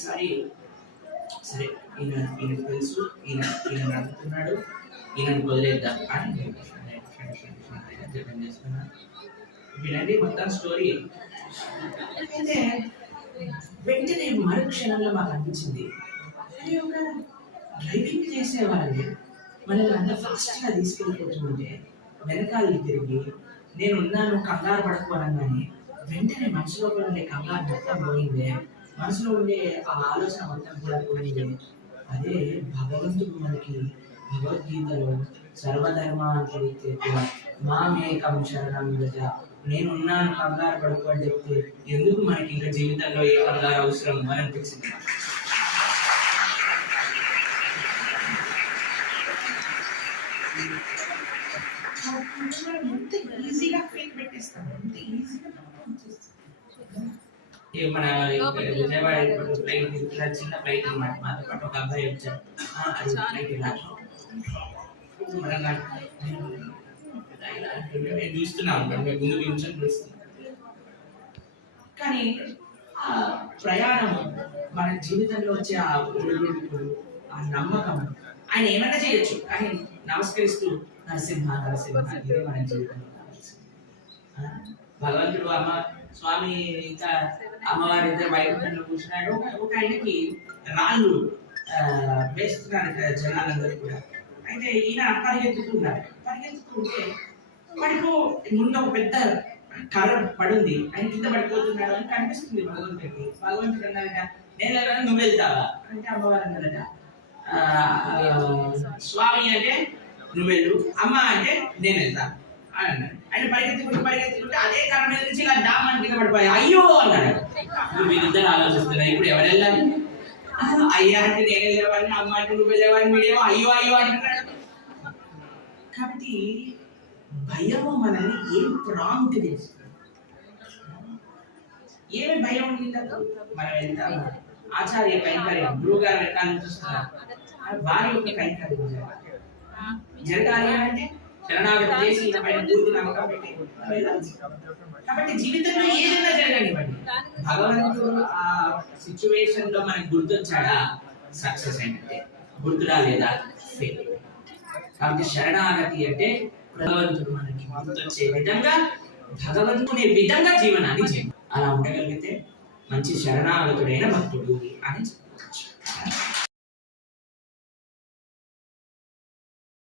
ఒకసారి సరే ఈయనకు తెలుసు, ఈయన నడుపుతున్నాడు, ఈయనను వదిలేద్దాం అని జపం చేస్తున్నాను. వినండి మొత్తం స్టోరీ. అయితే వెంటనే మరుక్షణంలో మాకు అనిపించింది, ఒక డ్రైవింగ్ చేసేవాళ్ళని మనల్ని అంత ఫాస్ట్గా తీసుకెళ్ళిపోతుంటే వెనకాల తిరిగి నేను ఉన్నాను కంగారు పడుకో అనగానే వెంటనే మనసులో కూడా ఉండే కంగారు మొత్తం పోయిందే, మనసులో ఉండే ఆ ఆలోచన మొత్తం కూడా పోయింది. అదే భగవంతుడు మనకి భగవద్గీతలో సర్వధర్మాన్ని మామేకం శరణం వ్రజ, నేనున్నాను కంగారు పడుకో అని చెప్తే ఎందుకు మనకి ఇంకా జీవితంలో ఏ కంగారు అవసరం అని అనిపించింది. మన విజయవాడ ఫ్లైట్ చిన్న ఫ్లైట్ అనమాట, మాతో పాటు ఒక అబ్బాయి వచ్చారు. అది ఫ్లైట్ ఇలా నేను చూస్తున్నాను, ముందు నిమిషం చూస్తున్నాను. కానీ ఆ ప్రయాణం మన జీవితంలో వచ్చే ఆ ఒడిదుడుకులు, ఆ నమ్మకం, ఆయన ఏమైనా చేయొచ్చు కానీ నమస్కరిస్తూ నరసింహ నరసింహ ఇదే మన జీవితంలో భగవంతుడు అమ్మ స్వామి ఇంకా అమ్మవారి ఇద్దరు వైకుంఠంలో కూర్చున్నాడు. ఒక ఆయనకి రాళ్ళు వేస్తున్నారు కదా జనాలందరూ కూడా. అయితే ఈయన పరిగెత్తుతున్నారు, పరిగెత్తుతుంటే వాడికి ముందు ఒక పెద్ద కర్ర పడుంది, ఆయన కింద పడిపోతున్నాడు అని కనిపిస్తుంది భగవంతుడికి. భగవంతుడు అన్నారట, నేను వెళ్ళాలని నువ్వు వెళ్తావా అంటే అమ్మవారు అన్నారట, స్వామి అంటే నువ్వు వెళ్ళు, అమ్మ అంటే నేను వెళ్తాను అని అన్నాడు. ఆయన పరిగెత్తుకుంటే అదే కర్ర మీద నుంచి ఇలా డామని కింద పడిపోయా, అయ్యో అన్నాడు. వీరిద్దరు ఆలోచిస్తున్నారు, ఇప్పుడు ఎవరు వెళ్ళాలి? అయ్యా అంటే నేను వెళ్ళేవాడిని, అమ్మ అంటే నువ్వు వెళ్ళేవాడిని, మీరేమో అయ్యో అయ్యో అంటున్నాడు. కాబట్టి భయము మనల్ని ఏం ప్రాంప్ట్ చేస్తుంది? ఏమి భయం ఉండిందో మనం వెళ్తాం. ఆచార్య కైంకర్యం గురువు గారు వెనకాల చూస్తున్నారు, వారి యొక్క కైంకర్యం జరగాలి అంటే శరణాగతి చేసి పైన పూర్తి నమ్మకం పెట్టి వెళ్ళాలి. కాబట్టి జీవితంలో ఏదైనా జరగనివ్వండి, భగవంతుడు ఆ సిచ్యువేషన్ లో మనకి గుర్తొచ్చాడా సక్సెస్ అంటే, గుర్తురా లేదా ఫెయిల్. కాబట్టి శరణాగతి అంటే భగవంతుడు మనకి గుర్తొచ్చే విధంగా, భగవంతుని విధంగా జీవనాన్ని చేయాలి. అలా ఉండగలిగితే మంచి శరణాగతుడైన భక్తుడు అని చెప్పవచ్చు.